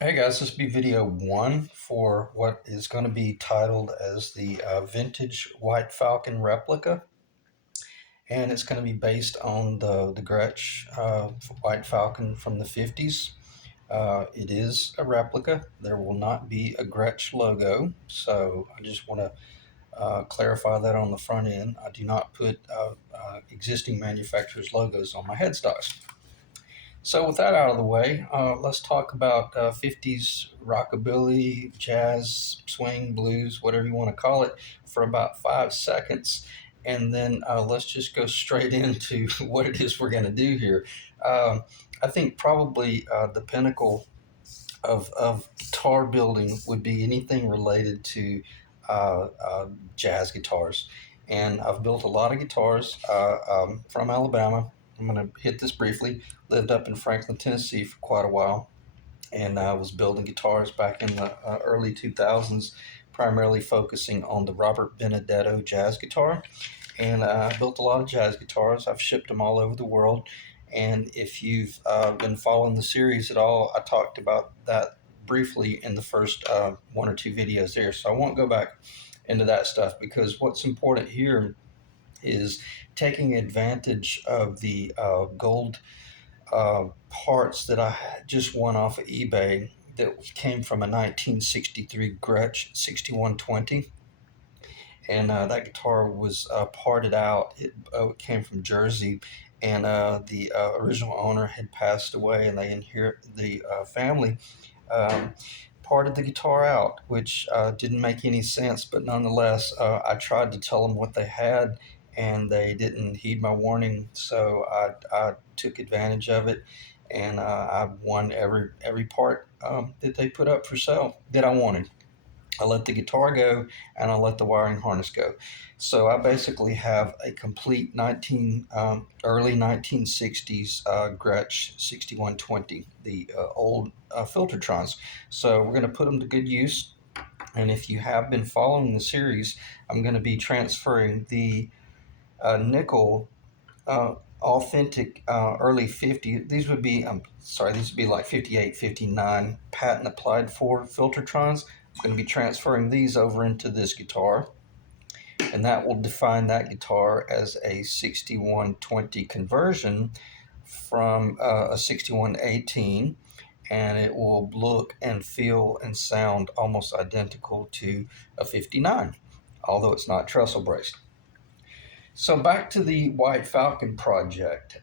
Hey guys, this will be video one for what is going to be titled as the vintage White Falcon replica. And it's going to be based on the Gretsch White Falcon from the 50s. It is a replica. There will not be a Gretsch logo. So I just want to clarify that on the front end. I do not put existing manufacturers' logos on my headstocks. So with that out of the way, let's talk about 50s rockabilly, jazz, swing, blues, whatever you want to call it, for about 5 seconds. And then let's just go straight into what it is we're going to do here. Um, I think probably the pinnacle of guitar building would be anything related to jazz guitars. And I've built a lot of guitars from Alabama. I'm going to hit this briefly. Lived up in Franklin, Tennessee for quite a while, and I was building guitars back in the early 2000s, primarily focusing on the Robert Benedetto jazz guitar. And I built a lot of jazz guitars. I've shipped them all over the world. And if you've been following the series at all, I talked about that briefly in the first one or two videos there. So I won't go back into that stuff because what's important here is taking advantage of the gold parts that I just won off of eBay that came from a 1963 Gretsch 6120. And that guitar was parted out. It came from Jersey, and the original owner had passed away, and they inherit the family parted the guitar out, which didn't make any sense. But nonetheless, I tried to tell them what they had, and they didn't heed my warning. So I took advantage of it, and I won every part that they put up for sale that I wanted. I let the guitar go and I let the wiring harness go. So I basically have a complete early 1960s Gretsch 6120, the old Filtertrons. So we're going to put them to good use. And if you have been following the series, I'm going to be transferring the nickel authentic early 50. These would be like 58, 59 patent applied for Filtertrons. I'm going to be transferring these over into this guitar, and that will define that guitar as a 6120 conversion from a 6118, and it will look and feel and sound almost identical to a 59, although it's not trestle braced. So back to the White Falcon project.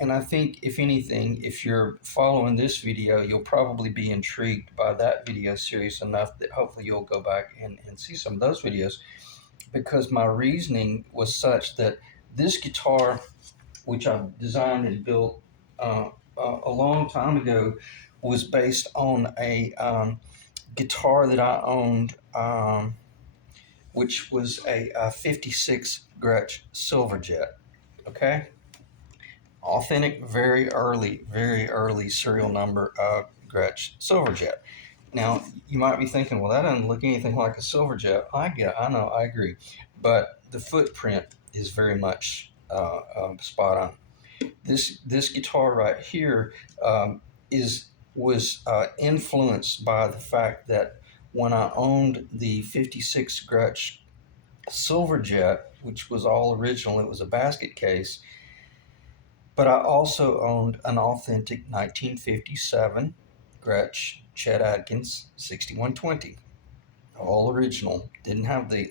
And I think, if anything, if you're following this video, you'll probably be intrigued by that video series enough that hopefully you'll go back and see some of those videos, because my reasoning was such that this guitar, which I designed and built a long time ago, was based on a guitar that I owned, which was a 56 Gretsch Silverjet. Okay? Authentic, very early serial number Gretsch Silverjet. Now, you might be thinking, well, that doesn't look anything like a Silverjet. I know, I agree. But the footprint is very much spot on. This guitar right here is was influenced by the fact that when I owned the 56 Gretsch Silverjet, which was all original, it was a basket case, but I also owned an authentic 1957 Gretsch Chet Atkins 6120, all original. Didn't have the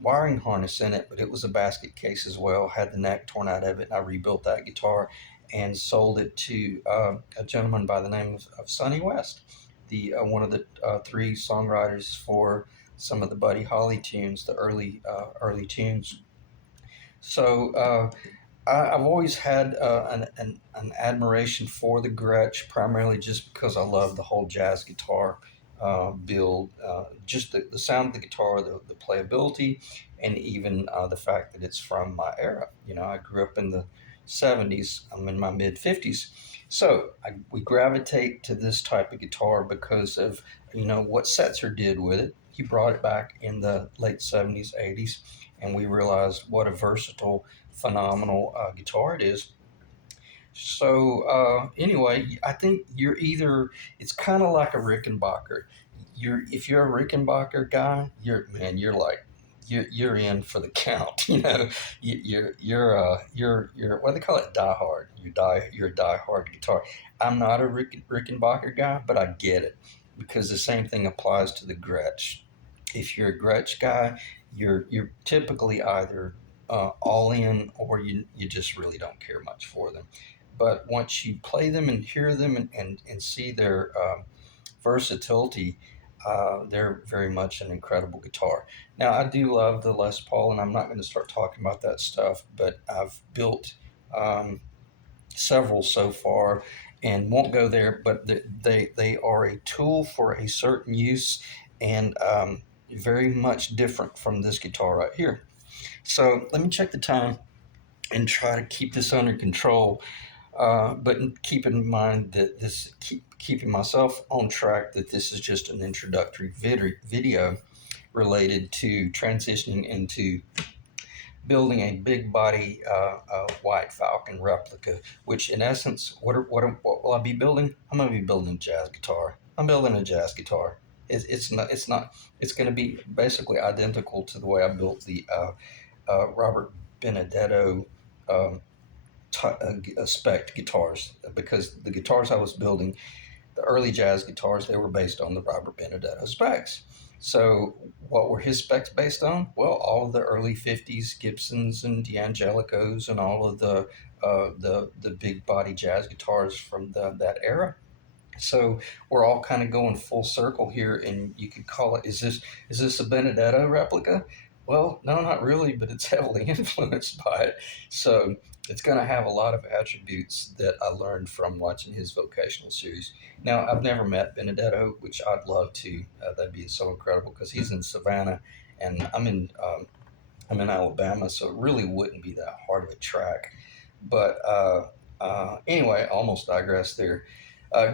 wiring harness in it, but it was a basket case as well. Had the neck torn out of it, and I rebuilt that guitar and sold it to a gentleman by the name of Sonny West, the one of the three songwriters for some of the Buddy Holly tunes, the early tunes. So I've always had an admiration for the Gretsch, primarily just because I love the whole jazz guitar build, just the sound of the guitar, the playability, and even the fact that it's from my era. You know, I grew up in the 70s. I'm in my mid 50s. So we gravitate to this type of guitar because of, what Setzer did with it. He brought it back in the late 70s, 80s, and we realized what a versatile, phenomenal guitar it is. So anyway, I think you're either. It's kind of like a Rickenbacker. If you're a Rickenbacker guy, you're like you're in for the count. You're what do they call it, die hard. You're a die hard guitar. I'm not a Rickenbacker guy, but I get it because the same thing applies to the Gretsch. If you're a Gretsch guy, you're typically either all in or you just really don't care much for them. But once you play them and hear them and see their versatility, they're very much an incredible guitar. Now, I do love the Les Paul, and I'm not going to start talking about that stuff, but I've built um, several so far and won't go there, but they are a tool for a certain use and very much different from this guitar right here. So let me check the time and try to keep this under control. But keep in mind that keeping myself on track that this is just an introductory video related to transitioning into building a big body white Falcon replica. Which in essence, what will I be building? I'm going to be building a jazz guitar. I'm building a jazz guitar. It's not. It's going to be basically identical to the way I built the Robert Benedetto. Um, spec guitars because the guitars I was building, the early jazz guitars, they were based on the Robert Benedetto specs. So, what were his specs based on? Well, all of the early '50s Gibsons and D'Angelicos and all of the big body jazz guitars from that era. So we're all kind of going full circle here, and you could call it: is this a Benedetto replica? Well, no, not really, but it's heavily influenced by it. So it's going to have a lot of attributes that I learned from watching his vocational series. Now, I've never met Benedetto, which I'd love to. That'd be so incredible because he's in Savannah, and I'm in Alabama, so it really wouldn't be that hard of a track. But anyway, I almost digressed there.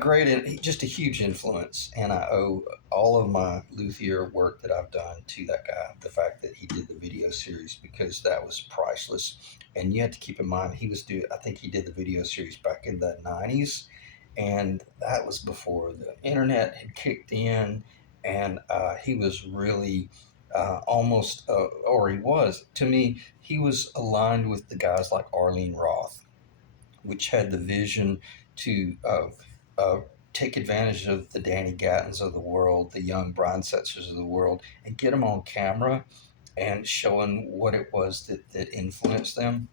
Great, and just a huge influence, and I owe all of my luthier work that I've done to that guy. The fact that he did the video series because that was priceless, and you have to keep in mind he was doing. I think he did the video series back in the '90s, and that was before the internet had kicked in, and he was really or he was to me. He was aligned with the guys like Arlene Roth, which had the vision to uh, take advantage of the Danny Gattons of the world, the young Brian Setzers of the world, and get them on camera and showing what it was that influenced them.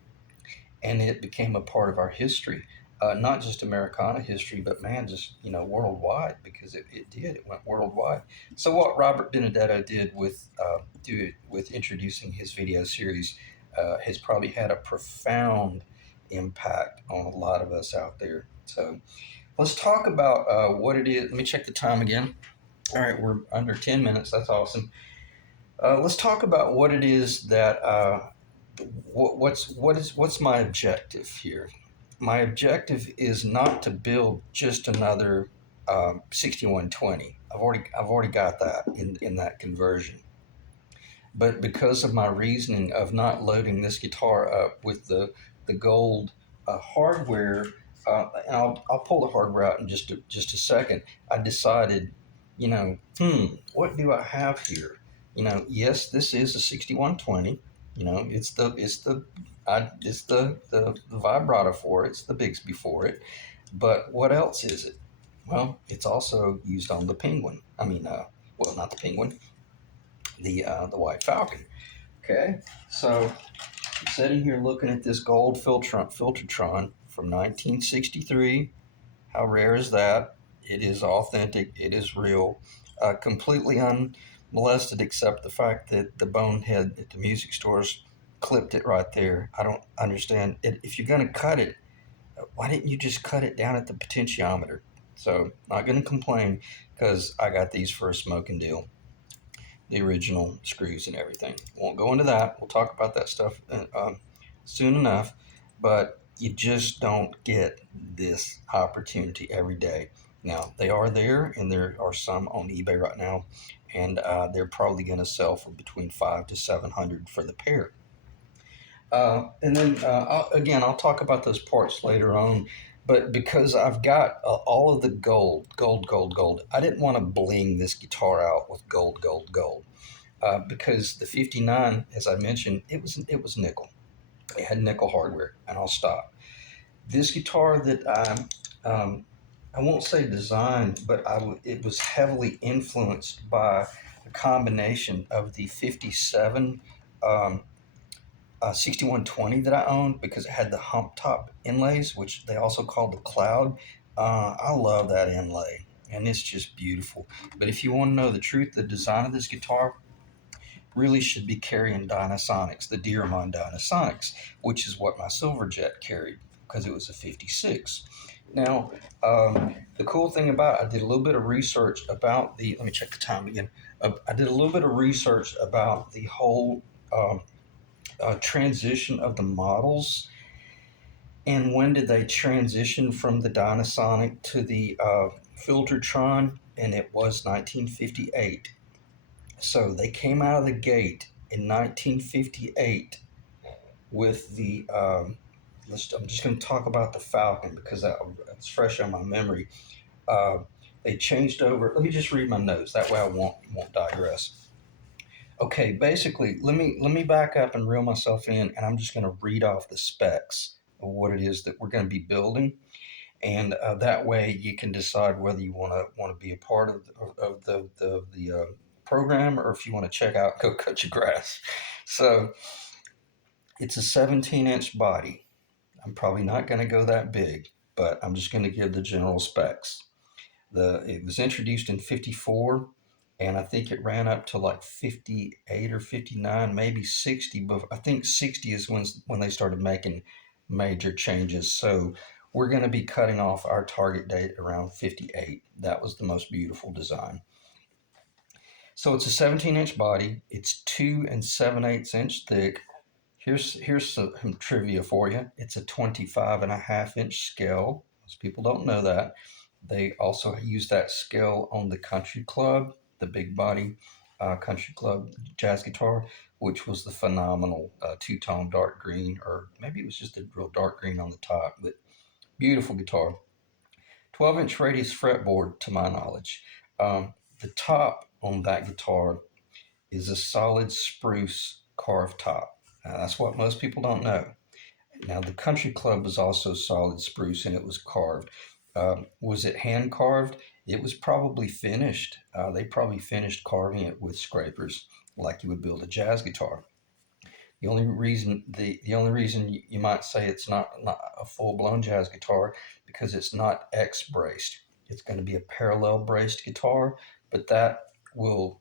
And it became a part of our history. Not just Americana history, but man, just worldwide because it did. It went worldwide. So what Robert Benedetto did with introducing his video series has probably had a profound impact on a lot of us out there. So let's talk about what it is. Let me check the time again. All right, we're under 10 minutes. That's awesome. Let's talk about what it is that what's my objective here. My objective is not to build just another 6120. I've already got that in that conversion. But because of my reasoning of not loading this guitar up with the gold hardware, and I'll pull the hardware out in just a second. I decided, what do I have here? Yes, this is a 6120. It's the vibrato for it. It's the Bigsby for it. But what else is it? Well, it's also used on the Penguin. Well, not the Penguin, the White Falcon. Okay, so I'm sitting here looking at this gold Filtertron from 1963. How rare is that? It is authentic. It is real. Completely unmolested, except the fact that the bonehead at the music stores clipped it right there. I don't understand it. If you're going to cut it, why didn't you just cut it down at the potentiometer? So, not going to complain because I got these for a smoking deal, the original screws and everything. Won't go into that. We'll talk about that stuff soon enough. But you just don't get this opportunity every day. Now, they are there, and there are some on eBay right now, and they're probably going to sell for between 500 to 700 for the pair. And then again, I'll talk about those parts later on. But because I've got all of the gold, I didn't want to bling this guitar out with gold. Because the 59, as I mentioned, it was nickel. It had nickel hardware, and I'll stop. This guitar that I won't say designed, but it was heavily influenced by a combination of the 57 um, 6120 that I owned because it had the hump top inlays, which they also call the cloud. I love that inlay, and it's just beautiful. But if you want to know the truth, the design of this guitar really should be carrying Dynasonics, the Diamond Dynasonics, which is what my Silverjet carried because it was a 56. Now, the cool thing about it, I did a little bit of research about let me check the time again. I did a little bit of research about the whole transition of the models and when did they transition from the Dynasonic to the Filtertron, and it was 1958. So they came out of the gate in 1958 with the. I'm just going to talk about the Falcon because it's fresh on my memory. Uh, they changed over. Let me just read my notes. That way I won't digress. Okay, basically, let me back up and reel myself in, and I'm just going to read off the specs of what it is that we're going to be building, and that way you can decide whether you want to be a part of the program or if you want to check out go cut your grass. So it's a 17-inch body. I'm probably not going to go that big, but I'm just going to give the general specs. It was introduced in 54, and I think it ran up to like 58 or 59, maybe 60, but I think 60 is when they started making major changes. So we're going to be cutting off our target date around 58. That was the most beautiful design. So it's a 17-inch body. It's 2 and 7/8 inch thick. Here's some trivia for you. It's a 25.5 inch scale. Most people don't know that. They also use that scale on the Country Club, the big body Country Club jazz guitar, which was the phenomenal two-tone dark green, or maybe it was just a real dark green on the top, but beautiful guitar. 12-inch radius fretboard, to my knowledge. The top on that guitar is a solid spruce carved top. That's what most people don't know. Now, the Country Club was also solid spruce and it was carved. Was it hand carved? It was probably finished. They probably finished carving it with scrapers, like you would build a jazz guitar. The only reason you might say it's not a full blown jazz guitar because it's not X braced. It's going to be a parallel braced guitar, but will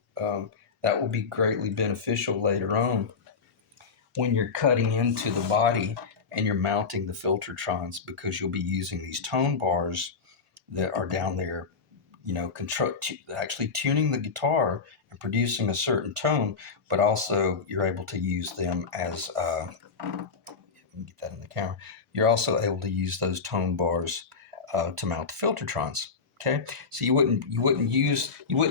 that will be greatly beneficial later on when you're cutting into the body and you're mounting the filtertrons because you'll be using these tone bars that are down there, actually tuning the guitar and producing a certain tone, but also you're able to use them as, let me get that in the camera, you're also able to use those tone bars to mount the filtertrons. Okay, so you wouldn't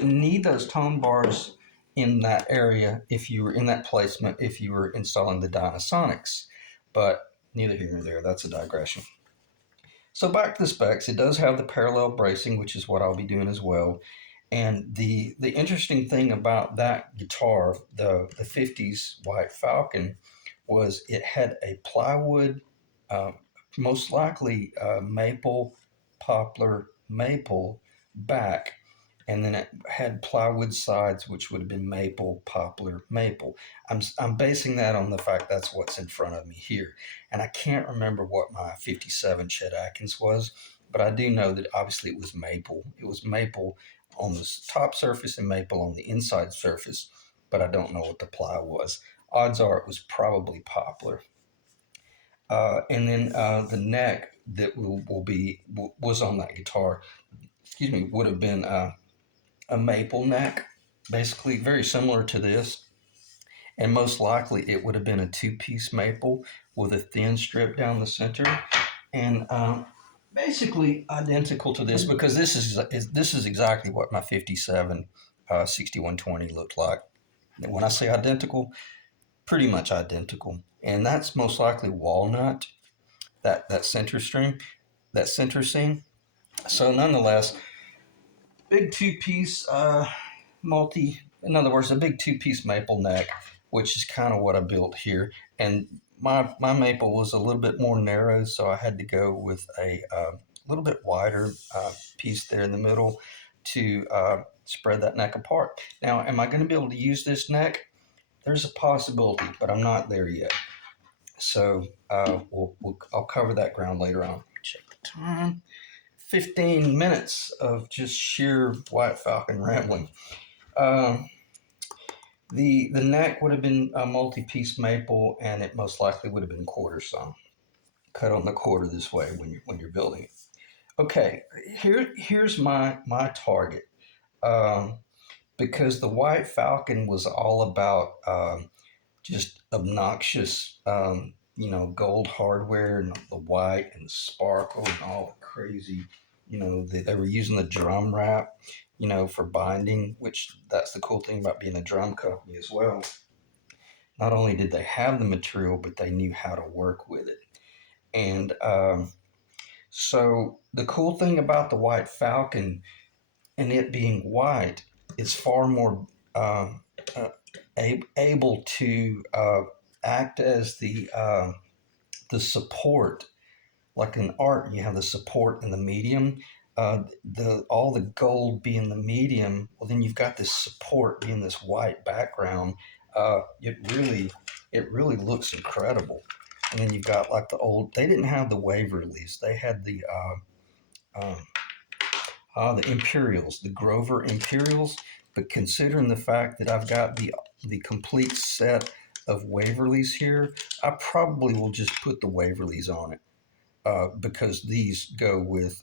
need those tone bars in that area if you were in that placement if you were installing the Dynasonics, but neither here nor there. That's a digression. So back to the specs, it does have the parallel bracing, which is what I'll be doing as well. And the interesting thing about that guitar, the 50s White Falcon, was it had a plywood, uh, most likely maple, poplar, maple back, and then it had plywood sides, which would have been maple, poplar, maple. I'm basing that on the fact that's what's in front of me here, and I can't remember what my '57 Chet Atkins was, but I do know that obviously it was maple. It was maple on the top surface and maple on the inside surface, but I don't know what the ply was. Odds are it was probably poplar. And then the neck that was on that guitar, excuse me, would have been a maple neck, basically very similar to this. And most likely it would have been a two-piece maple with a thin strip down the center, and basically identical to this because this is exactly what my '57 6120 looked like. And when I say identical, pretty much identical. and that's most likely walnut. That center string, that center seam. So nonetheless, big two-piece multi. In other words, a big two-piece maple neck, which is kind of what I built here. And my maple was a little bit more narrow, so I had to go with a little bit wider piece there in the middle to spread that neck apart. Now, am I going to be able to use this neck? There's a possibility, but I'm not there yet. So I'll cover that ground later on. Check the time. 15 minutes of just sheer White Falcon rambling. Um, the neck would have been a multi-piece maple, and it most likely would have been quarter sawn, cut on the quarter this way when you're building it. Okay, here's my target. Um, because the White Falcon was all about just obnoxious, gold hardware and the white and the sparkle and all the crazy, they were using the drum wrap, for binding, which that's the cool thing about being a drum company as well. Not only did they have the material, but they knew how to work with it. And so the cool thing about the White Falcon and it being white is far more uh, able to act as the support. Like in art, you have the support and the medium. The all the gold being the medium, well, then you've got this support being this white background. It really looks incredible. And then you've got like the old. They didn't have the Waverleys. They had the Imperials, the Grover Imperials. But considering the fact that I've got the complete set of Waverleys here, I probably will just put the Waverleys on it because these go with.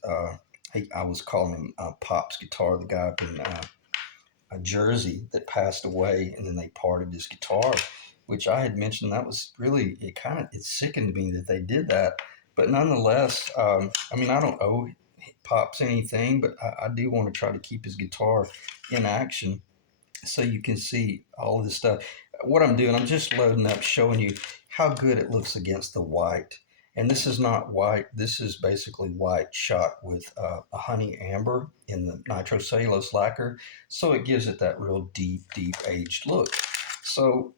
I was calling him Pop's guitar, the guy up in Jersey that passed away, and then they parted his guitar, which I had mentioned. That was really it sickened me that they did that, but nonetheless, I mean, I don't owe Pops anything, but I do want to try to keep his guitar in action so you can see all of this stuff. What I'm doing, I'm just loading up, showing you how good it looks against the white. And this is not white. This is basically white shot with a honey amber in the nitrocellulose lacquer. So it gives it that real deep, deep aged look. So